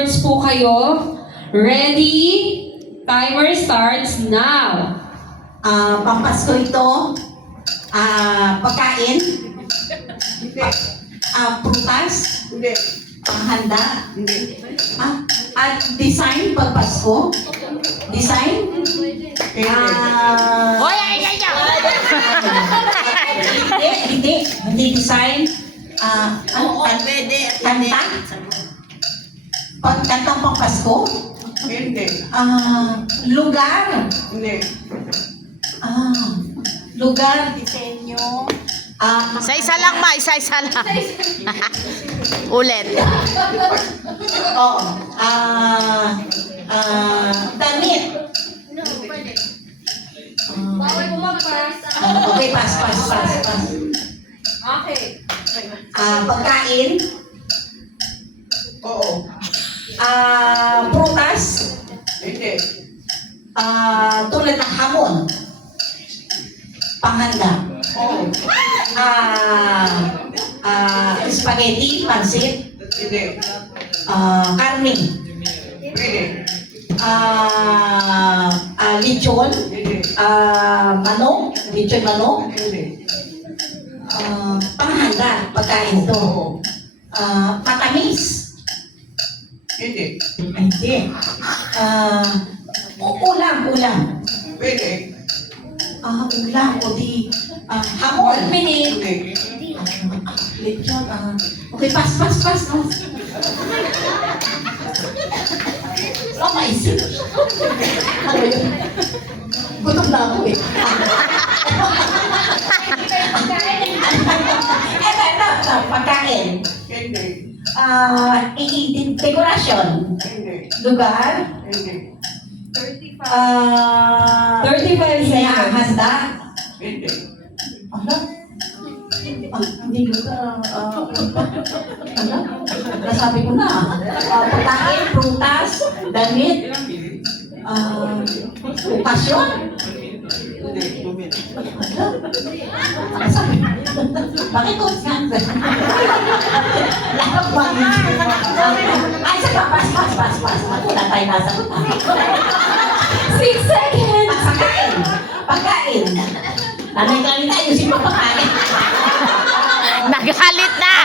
words po kayo. Ready? Timer starts now. Pampasko ito. Pagkain. Hindi. Prutas. Hindi. Handa. Hindi. Design pag Pasko. Design. Hindi. Hindi design. Pwede. Kanta. Kantang pang Pasko. Hindi. Lugar. Hindi. Lugar, disenyo. Isa-isa lang ma, isa-isa lang. Ulit. Oo. Damit. Okay, pass. Okay. Pagkain. Oo. Prutas. Hindi. Tulad ng hamon. Panghanda. Oo. Spaghetti, pansit, Hindi. karne, Pwede. lechon, Hindi. manok, lechon manok, Hindi. panghanda, pagkain to. Matamis. Hindi. Hindi. Ulam. Pwede. Ulam o di hamon. 1 minute. Hindi. Lechon. Okay, pass. No? Maisip. Ano yun? Gutom na ako eh. Ito, pagkain. Hindi. Dekorasyon. Hindi. Lugar. Hindi. 35 seconds. Handa. Hindi. Ano? Hindi lugar. Nasabi ko na. Pagkain, prutas, damit, okasyon. Hindi. Bumili. Bakit ko yan? Lahat ba? Ay, sa pass. Wala tayo nasagot. 6 seconds. Pagkain. Nanay-nanay tayo si pagkain. Nagalit na!